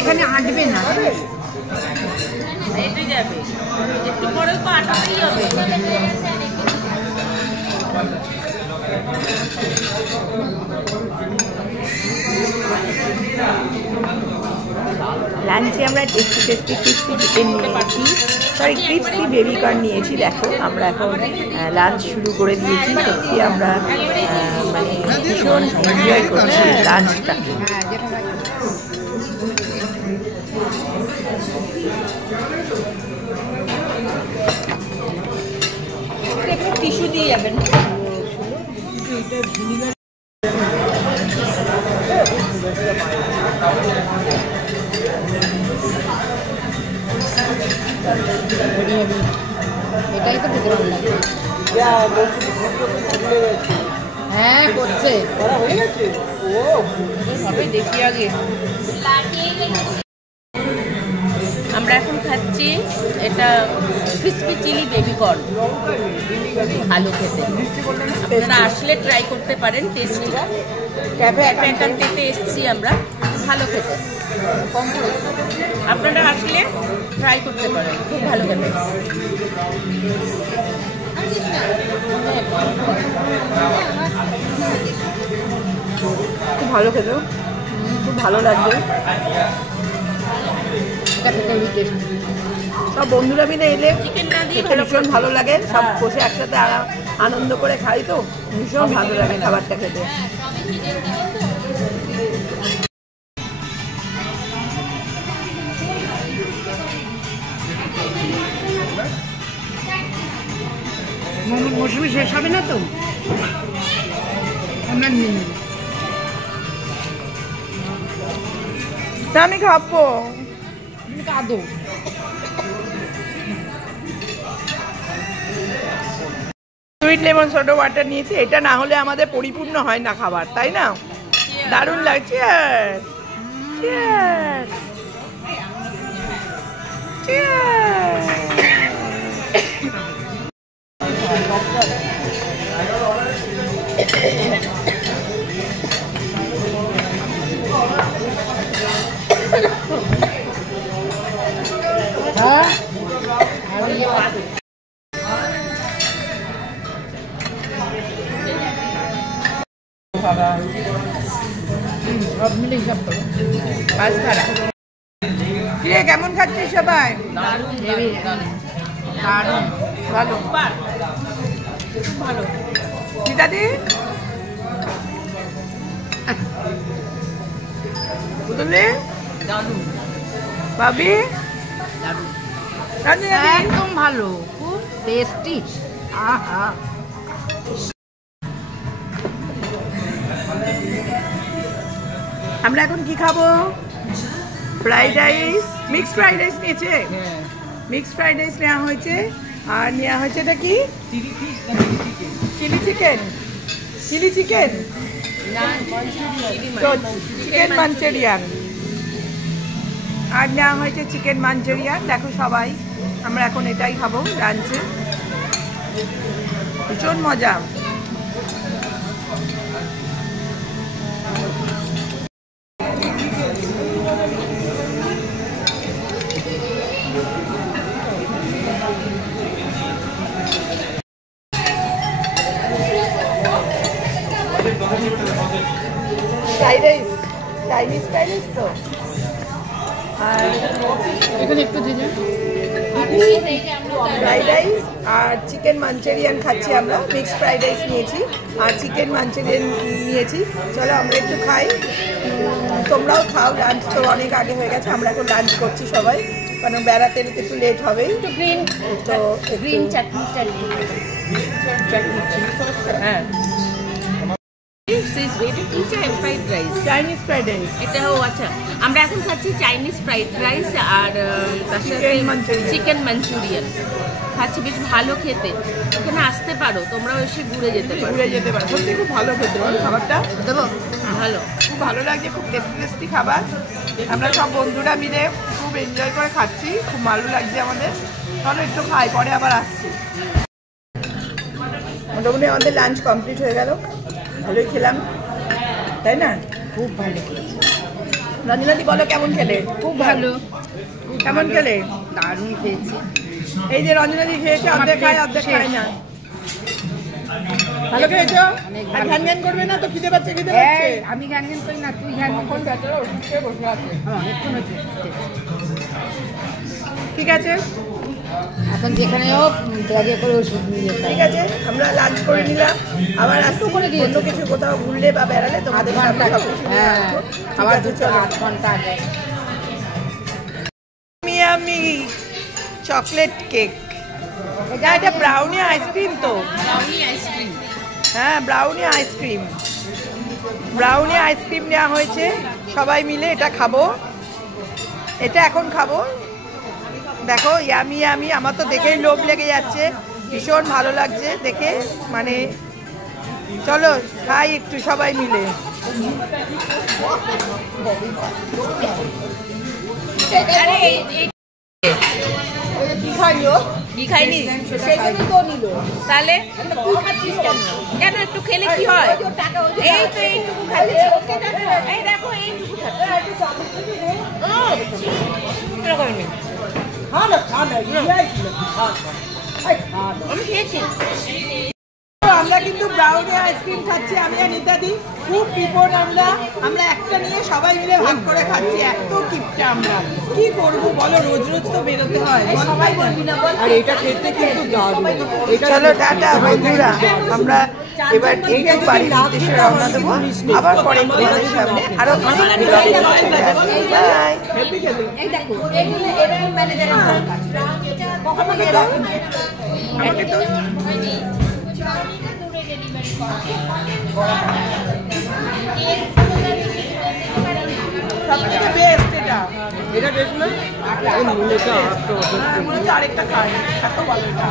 এখানে আটবে না, এটাই যাবে, একটু পরেও তো আটাতেই হবে। লাঞ্চে আমরা টেস্টি ক্রিপসি চিকেন নিয়েছি, সরি ক্রিপসি বেবি কর্ন নিয়েছি। দেখো আমরা এখন লাঞ্চ শুরু করে দিয়েছি। সত্যি আমরা মানে ভীষণ এনজয় করছি লাঞ্চটাকে। টিস্যু দিয়ে যাবেন। এটাই তো খেতে ভালো লাগে। হ্যাঁ করছে, সবাই দেখি আগে। আমরা এখন খাচ্ছি এটা ক্রিসপি চিলি বেবি কর্ন, ভালো খেতে। আপনারা আসলে ট্রাই করতে পারেন, টেস্টি। ক্যাফে একান্তেতে এসেছি আমরা, ভালো খেতে। আপনারা আসলে ট্রাই করতে পারেন, খুব ভালো খেতে। খুব ভালো খেতে, খুব ভালো লাগবে। সব বন্ধুরা মিলে এলে ভীষণ ভালো লাগে, সব বসে একসাথে আনন্দ করে খাই, তো ভীষণ ভালো লাগে খাবারটা খেতে। মৌসুমি শেষ হবে না তো, আমরা নিয়ে নেব। আমি খাবো কাঁদো। সুইট লেমন সোডা ওয়াটার নিয়েছি। এটা না হলে আমাদের পরিপূর্ণ হয় না খাবার, তাই না? দারুণ লাগছে। সব মিলে হিসাব করো। কেমন খাচ্ছিস সবাই? ভালো ভালো। দিদাদি বুঝলি, ভাবি একদম ভালো, খুব টেস্টি। আহা, আমরা এখন কি খাবো? Fried rice, mixed fried rice নিয়েছে। মিক্সড ফ্রাইড রাইস নেওয়া হয়েছে। আর নেওয়া হয়েছে এটা কি? Chilli chicken. Chilli chicken, chicken Manchurian. আর নেওয়া হয়েছে চিকেন মাঞ্চুরিয়ান। দেখো সবাই আমরা এখন এটাই খাবো লাঞ্চে। ভীষণ মজা। Fried rice, Chinese fried rice তো। আর এখানে একটু দিয়ে ফ্রাইড রাইস আর চিকেন মাঞ্চুরিয়ান খাচ্ছি আমরা। মিক্সড ফ্রাইড রাইস নিয়েছি আর চিকেন মাঞ্চুরিয়ান নিয়েছি। চলো আমরা একটু খাই, তোমরাও খাও। লাঞ্চ তো অনেক আগে হয়ে গেছে, আমরা এখন লাঞ্চ করছি সবাই, কারণ বেড়াতে একটু লেট হবেই। তো গ্রিন চাটনি হ্যাঁ, fried rice, Chinese fried rice. এটাও আচ্ছা। আমরা এখন খাচ্ছি চাইনিজ ফ্রাইড রাইস আর তার সাথে চিকেন মাঞ্চুরিয়ান খাচ্ছি। বেশ ভালো খেতে, এখানে আসতে পারো, তোমরাও এসে ঘুরে যেতে পারো। সত্যি খুব ভালো খেতে খাবারটা, ভালো, খুব ভালো লাগছে, খুব টেস্টি খাবার। আমরা সব বন্ধুরা মিলে খুব এনজয় করে খাচ্ছি, খুব ভালো লাগছে আমাদের। চলো একটু খাই, পরে আবার আসছি। মোটামুটি আমাদের লাঞ্চ কমপ্লিট হয়ে গেল, ভালোই খেলাম, তাই না? খুব ভালো। রঞ্জনাদি বলো কেমন খেলে? খুব ভালো। কেমন খেলে? দারুণ খেয়েছি। এই যে রঞ্জনাদি খেয়েছে, অর্ধেক খায় অর্ধেক খায় না। ভালো খেয়েছো? আর ঘ্যান ঘ্যান করবে না তো? খিদে পাচ্ছে, খিদে পাচ্ছে। আমি ঘ্যান ঘ্যান করি না, তুই ঘ্যান ঘ্যান করবি। বসে আছে অনেকক্ষণ হচ্ছে। ঠিক আছে, এখন যেখানে হোক ব্যাগে করে ওষুধ নিয়ে যেতে ঠিক আছে, আমরা লাঞ্চ করে নিলাম। আবার আসতে করে দিয়ে অন্য কিছু কোথাও ঘুরলে বা বেড়ালে তোমাদের সামনে সবকিছু নিয়ে আসবো। খাবার ঠিক আছে, দুটো চলো। 8 ঘন্টা আগে। Miami chocolate cake. এটা ব্রাউনি আইসক্রিম তো? Brownie ice cream. হ্যাঁ, ব্রাউনি আইসক্রিম। ব্রাউনি আইসক্রিম নেওয়া হয়েছে, সবাই মিলে এটা খাবো। এটা এখন খাবো। দেখো ইয়ামি ইয়ামি, আমার তো দেখেই লোভ লেগে যাচ্ছে, ভীষণ ভালো লাগছে দেখে। মানে চলো খাই একটু সবাই মিলে। আরে কি খাইও? কি খাইনি? তাহলে কেন একটু খেলে কি হয়? এই তো এইটুকু খাচ্ছি। এই দেখো এইটুকু খাচ্ছি। আমি খেয়েছি। আমরা কিন্তু ব্রাউনি আইসক্রিম খাচ্ছি, আমি আর নিতাদি খুব কিপন। আমরা একটা নিয়ে সবাই মিলে ভাগ করে খাচ্ছি। এত কিপটা আমরা, কি করবো বলো? রোজ রোজ তো বেরোতে হয়। সবাই বলবি না বল। আর এটা খেতে কিন্তু দারুণ। চলো টাটা বন্ধুরা, আমরা এবার ঠিক বাড়ির উদ্দেশ্যে রওনা দেবো। আবার পরে তোমাদের সামনে আরো বাই। আমাকে তো সবথেকে বেস্ট এটা। এটা দেখলে মনে হচ্ছে আরেকটা খাই, এত ভালো এটা।